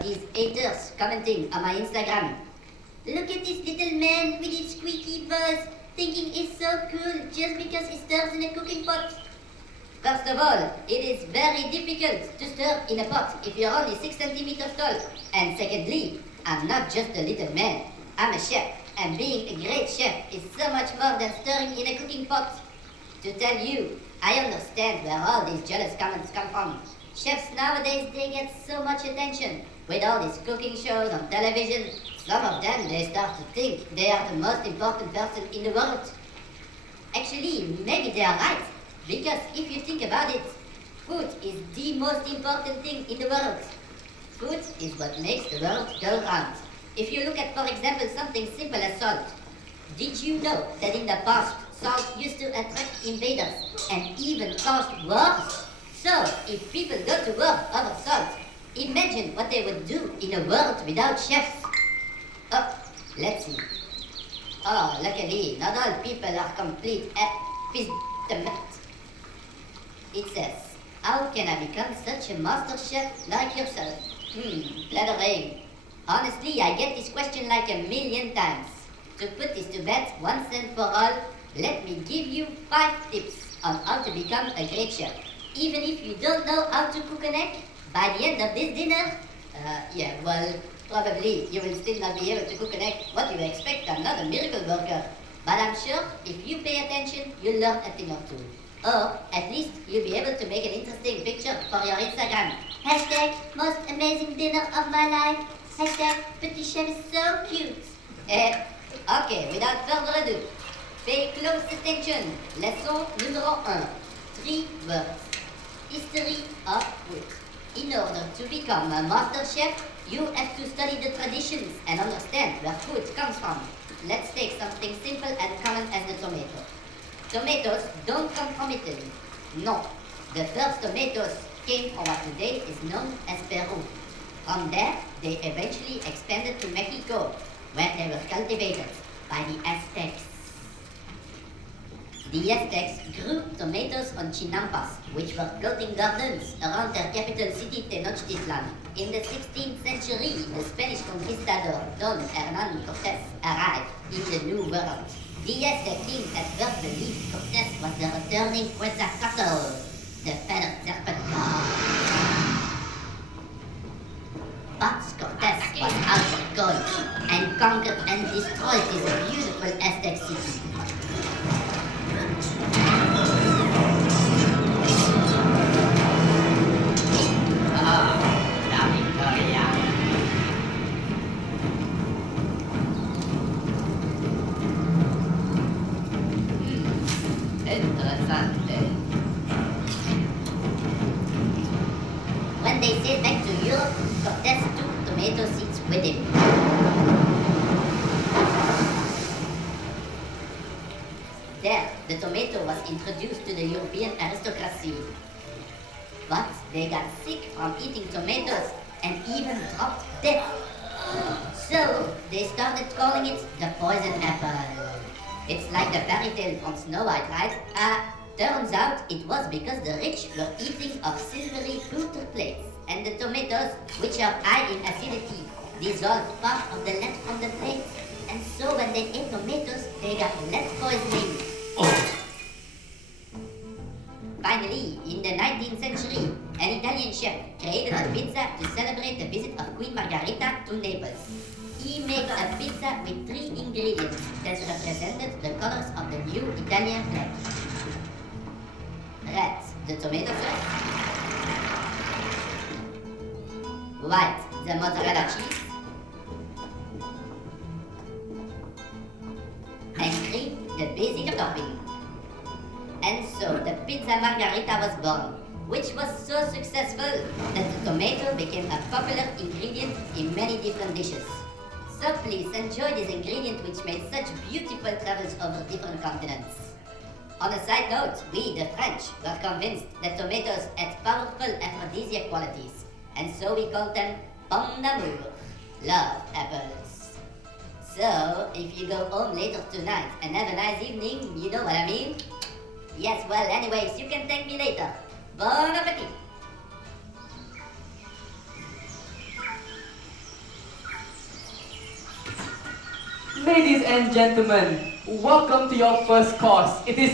of these haters commenting on my Instagram. Look at this little man with his squeaky voice, thinking he's so cool just because he stirs in a cooking pot. First of all, it is very difficult to stir in a pot if you're only 6 centimeters tall. And secondly, I'm not just a little man, I'm a chef. And being a great chef is so much more than stirring in a cooking pot. To tell you, I understand where all these jealous comments come from. Chefs nowadays, they get so much attention. With all these cooking shows on television, some of them, they start to think they are the most important person in the world. Actually, maybe they are right. Because if you think about it, food is the most important thing in the world. Food is what makes the world go round. If you look at, for example, something simple as salt. Did you know that in the past, salt used to attract invaders and even cause wars? So, if people go to war over salt, imagine what they would do in a world without chefs. Oh, let's see. Oh, luckily, not all people are complete aficionados. It says, how can I become such a master chef like yourself? Flattering. Honestly, I get this question like a million times. To put this to bed once and for all, let me give you 5 tips on how to become a great chef. Even if you don't know how to cook an egg, by the end of this dinner, probably you will still not be able to cook an egg. What do you expect? I'm not a miracle worker. But I'm sure if you pay attention, you'll learn a thing or two. Or at least you'll be able to make an interesting picture for your Instagram. Hashtag most amazing dinner of my life. Hashtag Petit Chef is so cute. Okay, without further ado, pay close attention. Leçon numéro 1. 3 words. History of food. In order to become a master chef, you have to study the traditions and understand where food comes from. Let's take something simple and common as the tomato. Tomatoes don't come from Italy. No. The first tomatoes came from what today is known as Peru. From there, they eventually expanded to Mexico, where they were cultivated by the Aztecs. The Aztecs grew tomatoes on chinampas, which were floating gardens around their capital city Tenochtitlan. In the 16th century, the Spanish conquistador Don Hernán Cortés arrived in the New World. The Aztec king at first believed Cortés was the returning Quetzalcoatl, the feathered serpent god. But Cortés was out of gold and conquered and destroyed this beautiful Aztec city. When they sailed back to Europe, Cortés took tomato seeds with him. There, the tomato was introduced to the European aristocracy. But they got sick from eating tomatoes and even dropped dead. So, they started calling it the poison apple. It's like the fairy tale from Snow White, right? Turns out it was because the rich were eating of silvery pewter plates, and the tomatoes, which are high in acidity, dissolved part of the lead from the plate. And so when they ate tomatoes, they got lead poisoning. Finally, in the 19th century, an Italian chef created a pizza to celebrate the visit of Queen Margherita to Naples. He made a pizza with 3 ingredients that represented the colors of the new Italian flag. Red, the tomato sauce. White, the mozzarella cheese. And green, the basic topping. And so the pizza margherita was born, which was so successful that the tomato became a popular ingredient in many different dishes. So please enjoy this ingredient which made such beautiful travels over different continents. On a side note, we, the French, were convinced that tomatoes had powerful aphrodisiac qualities, and so we called them pommes d'amour, love apples. So, if you go home later tonight and have a nice evening, you know what I mean? Yes, well, anyways, you can thank me later. Bon appétit! Ladies and gentlemen, welcome to your first course. It is